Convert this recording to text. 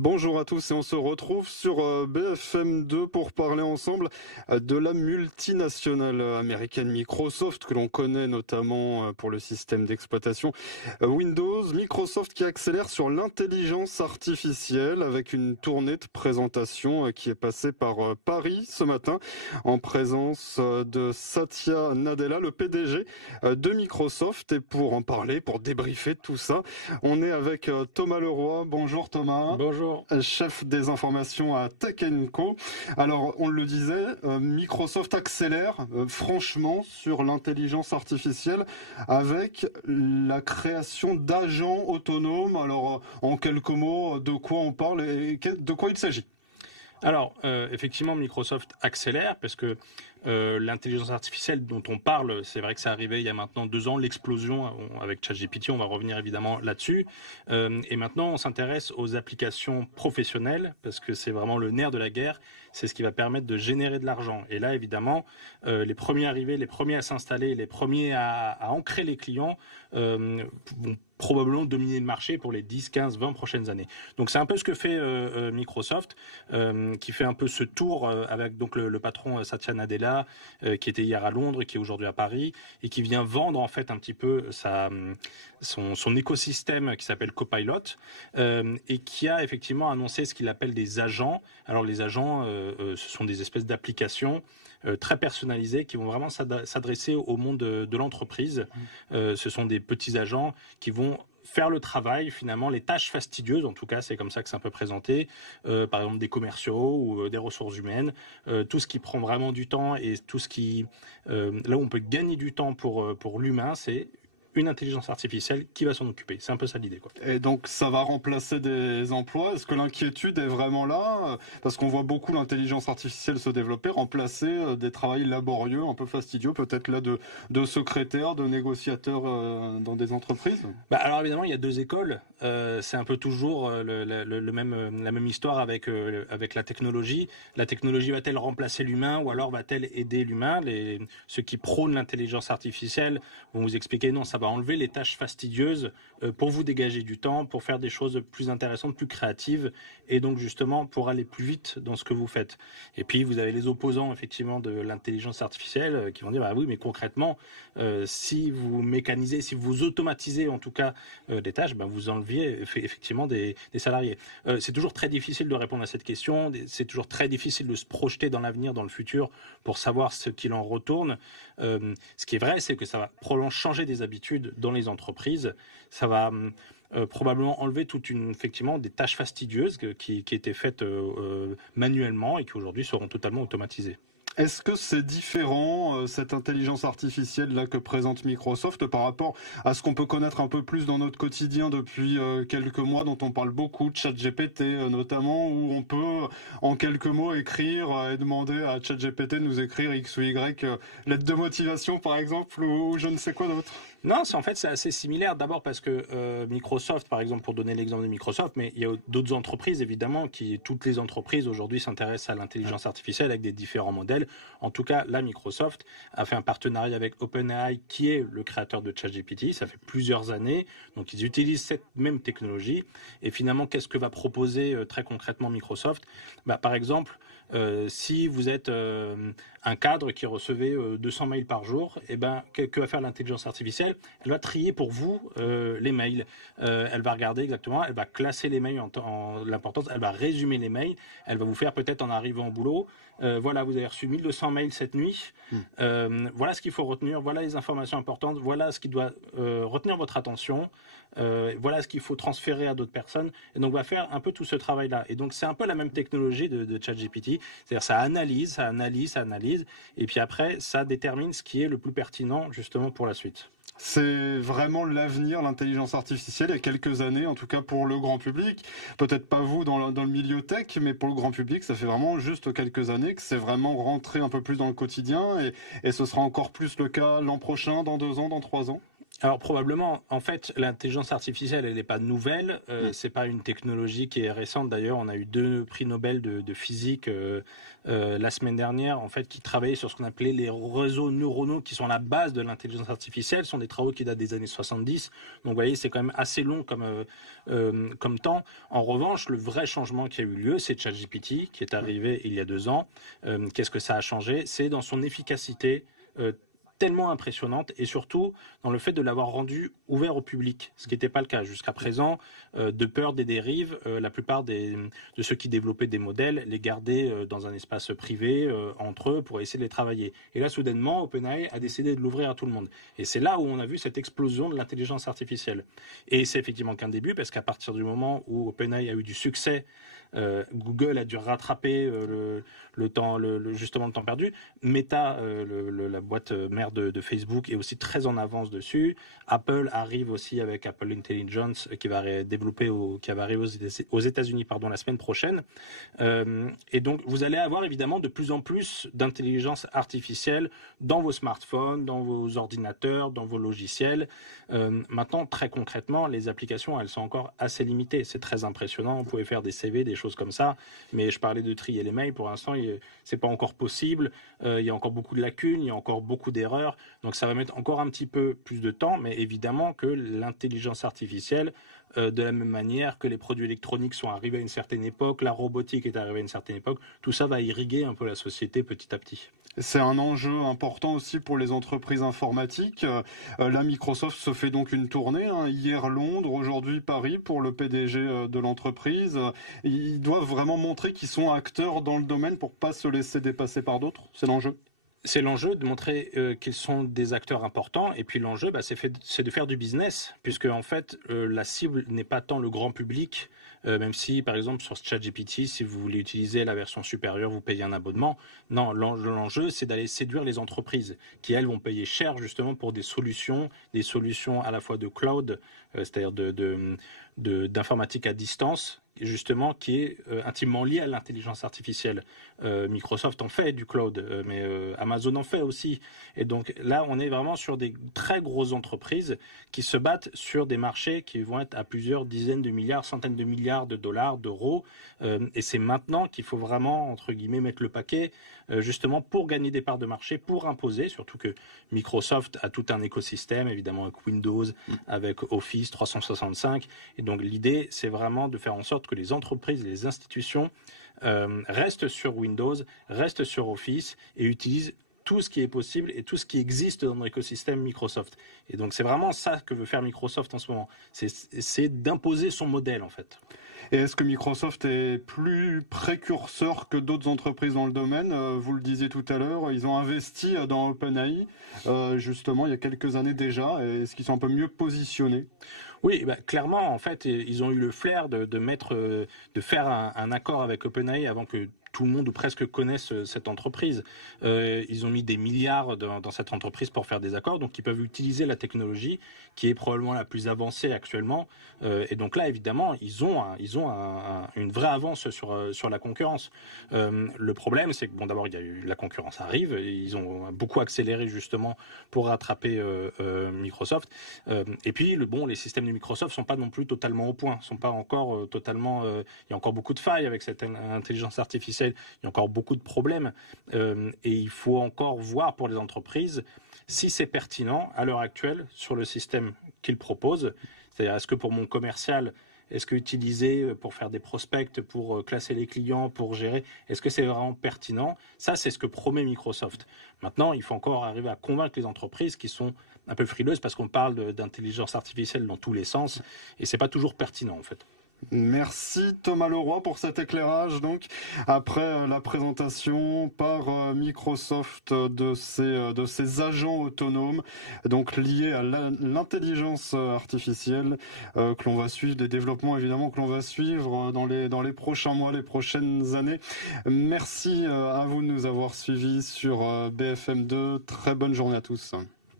Bonjour à tous et on se retrouve sur BFM2 pour parler ensemble de la multinationale américaine Microsoft que l'on connaît notamment pour le système d'exploitation Windows. Microsoft qui accélère sur l'intelligence artificielle avec une tournée de présentation qui est passée par Paris ce matin en présence de Satya Nadella, le PDG de Microsoft. Et pour en parler, pour débriefer tout ça, on est avec Thomas Leroy. Bonjour Thomas. Bonjour. Chef des informations à Tech & Co. Alors, on le disait, Microsoft accélère franchement sur l'intelligence artificielle avec la création d'agents autonomes. Alors, en quelques mots, de quoi on parle et de quoi il s'agit? Alors, effectivement, Microsoft accélère parce que l'intelligence artificielle dont on parle, c'est vrai que c'est arrivé il y a maintenant 2 ans, l'explosion avec ChatGPT, on va revenir évidemment là-dessus. Et maintenant, on s'intéresse aux applications professionnelles parce que c'est vraiment le nerf de la guerre, c'est ce qui va permettre de générer de l'argent. Et là, évidemment, les premiers arrivés, les premiers à s'installer, les premiers à ancrer les clients vont probablement dominer le marché pour les 10, 15, 20 prochaines années. Donc c'est un peu ce que fait Microsoft, qui fait un peu ce tour avec donc le patron Satya Nadella, qui était hier à Londres, qui est aujourd'hui à Paris, et qui vient vendre en fait un petit peu son écosystème qui s'appelle Copilot, et qui a effectivement annoncé ce qu'il appelle des agents. Alors les agents, ce sont des espèces d'applications très personnalisées qui vont vraiment s'adresser au monde de l'entreprise. Ce sont des petits agents qui vont faire le travail, finalement, les tâches fastidieuses, en tout cas, c'est comme ça que c'est un peu présenté, par exemple des commerciaux ou des ressources humaines, tout ce qui prend vraiment du temps et tout ce qui... là où on peut gagner du temps pour l'humain, c'est une intelligence artificielle qui va s'en occuper. C'est un peu ça l'idée, quoi. Et donc ça va remplacer des emplois. Est-ce que l'inquiétude est vraiment là? Parce qu'on voit beaucoup l'intelligence artificielle se développer, remplacer des travails laborieux, un peu fastidieux, peut-être là de secrétaires, de négociateurs dans des entreprises. Alors évidemment, il y a 2 écoles. C'est un peu toujours la même histoire avec la technologie. La technologie va-t-elle remplacer l'humain ou alors va-t-elle aider l'humain? Ceux qui prônent l'intelligence artificielle vont vous expliquer non, ça va enlever les tâches fastidieuses pour vous dégager du temps, pour faire des choses plus intéressantes, plus créatives, et donc justement pour aller plus vite dans ce que vous faites. Et puis vous avez les opposants effectivement de l'intelligence artificielle qui vont dire bah oui, mais concrètement, si vous mécanisez, si vous automatisez en tout cas des tâches, vous enleviez effectivement des salariés. C'est toujours très difficile de répondre à cette question, c'est toujours très difficile de se projeter dans l'avenir, dans le futur, pour savoir ce qu'il en retourne. Ce qui est vrai, c'est que ça va probablement changer des habitudes dans les entreprises, ça va probablement enlever effectivement des tâches fastidieuses qui étaient faites manuellement et qui aujourd'hui seront totalement automatisées. Est-ce que c'est différent, cette intelligence artificielle là que présente Microsoft par rapport à ce qu'on peut connaître un peu plus dans notre quotidien depuis quelques mois, dont on parle beaucoup, de ChatGPT notamment, où on peut en quelques mots écrire et demander à ChatGPT de nous écrire X ou Y, lettre de motivation par exemple, ou je ne sais quoi d'autre? Non, c'est assez similaire. D'abord parce que Microsoft, par exemple, pour donner l'exemple de Microsoft, mais il y a d'autres entreprises évidemment toutes les entreprises aujourd'hui s'intéressent à l'intelligence artificielle avec des différents modèles. En tout cas, là, Microsoft a fait un partenariat avec OpenAI, qui est le créateur de ChatGPT. Ça fait plusieurs années, donc ils utilisent cette même technologie. Et finalement, qu'est-ce que va proposer très concrètement Microsoft? Par exemple, si vous êtes un cadre qui recevait 200 mails par jour, que va faire l'intelligence artificielle? Elle va trier pour vous les mails. Elle va regarder exactement, elle va classer les mails en l'importance, elle va résumer les mails, elle va vous faire peut-être en arrivant au boulot, voilà, vous avez reçu 1200 mails cette nuit, voilà ce qu'il faut retenir, voilà les informations importantes, voilà ce qui doit retenir votre attention, voilà ce qu'il faut transférer à d'autres personnes, et donc on va faire un peu tout ce travail-là. Et donc c'est un peu la même technologie de ChatGPT, c'est-à-dire ça analyse, et puis après ça détermine ce qui est le plus pertinent justement pour la suite. C'est vraiment l'avenir, l'intelligence artificielle, il y a quelques années, en tout cas pour le grand public. Peut-être pas vous dans le milieu tech, mais pour le grand public, ça fait vraiment juste quelques années que c'est vraiment rentré un peu plus dans le quotidien et ce sera encore plus le cas l'an prochain, dans 2 ans, dans 3 ans. Alors probablement, en fait, l'intelligence artificielle, elle n'est pas nouvelle. C'est pas une technologie qui est récente. D'ailleurs, on a eu 2 prix Nobel de physique la semaine dernière, en fait, qui travaillaient sur ce qu'on appelait les réseaux neuronaux, qui sont la base de l'intelligence artificielle. Ce sont des travaux qui datent des années 70. Donc, vous voyez, c'est quand même assez long comme temps. En revanche, le vrai changement qui a eu lieu, c'est ChatGPT, qui est arrivé il y a 2 ans. Qu'est-ce que ça a changé? C'est dans son efficacité. Tellement impressionnante et surtout dans le fait de l'avoir rendu ouvert au public, ce qui n'était pas le cas jusqu'à présent, de peur des dérives. La plupart de ceux qui développaient des modèles les gardaient dans un espace privé entre eux pour essayer de les travailler. Et là, soudainement, OpenAI a décidé de l'ouvrir à tout le monde. Et c'est là où on a vu cette explosion de l'intelligence artificielle. Et c'est effectivement qu'un début, parce qu'à partir du moment où OpenAI a eu du succès, Google a dû rattraper justement le temps perdu. Meta, la boîte mère de Facebook, est aussi très en avance dessus. Apple arrive aussi avec Apple Intelligence qui va arriver aux États-Unis la semaine prochaine. Et donc vous allez avoir évidemment de plus en plus d'intelligence artificielle dans vos smartphones, dans vos ordinateurs, dans vos logiciels. Maintenant, très concrètement, les applications, elles sont encore assez limitées. C'est très impressionnant. Vous pouvez faire des CV, des choses comme ça. Mais je parlais de trier les mails. Pour l'instant, c'est pas encore possible. Il y a encore beaucoup de lacunes, il y a encore beaucoup d'erreurs. Donc ça va mettre encore un petit peu plus de temps. Mais évidemment que l'intelligence artificielle, de la même manière que les produits électroniques sont arrivés à une certaine époque, la robotique est arrivée à une certaine époque, tout ça va irriguer un peu la société petit à petit. C'est un enjeu important aussi pour les entreprises informatiques. Là, Microsoft se fait donc une tournée, hein, hier Londres, aujourd'hui Paris pour le PDG de l'entreprise. Ils doivent vraiment montrer qu'ils sont acteurs dans le domaine pour pas se laisser dépasser par d'autres. C'est l'enjeu. C'est l'enjeu de montrer qu'ils sont des acteurs importants. Et puis l'enjeu, c'est de faire du business, puisque en fait, la cible n'est pas tant le grand public, même si, par exemple, sur ChatGPT, si vous voulez utiliser la version supérieure, vous payez un abonnement. Non, l'enjeu, c'est d'aller séduire les entreprises qui, elles, vont payer cher justement pour des solutions à la fois de cloud, c'est-à-dire d'informatique à distance, justement, qui est intimement lié à l'intelligence artificielle. Microsoft en fait du cloud, mais Amazon en fait aussi. Et donc là, on est vraiment sur des très grosses entreprises qui se battent sur des marchés qui vont être à plusieurs dizaines de milliards, centaines de milliards de dollars, d'euros. Et c'est maintenant qu'il faut vraiment, entre guillemets, mettre le paquet, justement pour gagner des parts de marché, pour imposer, surtout que Microsoft a tout un écosystème, évidemment avec Windows, avec Office 365. Et donc l'idée, c'est vraiment de faire en sorte que les entreprises et les institutions restent sur Windows, restent sur Office et utilisent tout ce qui est possible et tout ce qui existe dans l'écosystème Microsoft. Et donc c'est vraiment ça que veut faire Microsoft en ce moment. C'est d'imposer son modèle en fait. Et est-ce que Microsoft est plus précurseur que d'autres entreprises dans le domaine? Vous le disiez tout à l'heure, ils ont investi dans OpenAI, justement, il y a quelques années déjà. Est-ce qu'ils sont un peu mieux positionnés? Oui, clairement, en fait, ils ont eu le flair de faire un accord avec OpenAI avant que tout le monde ou presque connaisse cette entreprise. Ils ont mis des milliards dans cette entreprise pour faire des accords, donc ils peuvent utiliser la technologie qui est probablement la plus avancée actuellement. Et donc là, évidemment, ils ont une vraie avance sur la concurrence. Le problème, c'est que d'abord, il y a eu la concurrence arrive, ils ont beaucoup accéléré justement pour rattraper Microsoft. Et puis, les systèmes de Microsoft sont pas non plus totalement au point, sont pas encore totalement. Il y a encore beaucoup de failles avec cette intelligence artificielle. Il y a encore beaucoup de problèmes et il faut encore voir pour les entreprises si c'est pertinent à l'heure actuelle sur le système qu'ils proposent. C'est-à-dire, est-ce que pour mon commercial, est-ce que utiliser pour faire des prospects, pour classer les clients, pour gérer, est-ce que c'est vraiment pertinent? Ça, c'est ce que promet Microsoft. Maintenant, il faut encore arriver à convaincre les entreprises qui sont un peu frileuses parce qu'on parle d'intelligence artificielle dans tous les sens et c'est pas toujours pertinent en fait. Merci Thomas Leroy pour cet éclairage. Donc, après la présentation par Microsoft de ces agents autonomes, donc liés à l'intelligence artificielle que l'on va suivre, des développements évidemment que l'on va suivre dans les prochains mois, les prochaines années. Merci à vous de nous avoir suivis sur BFM2. Très bonne journée à tous.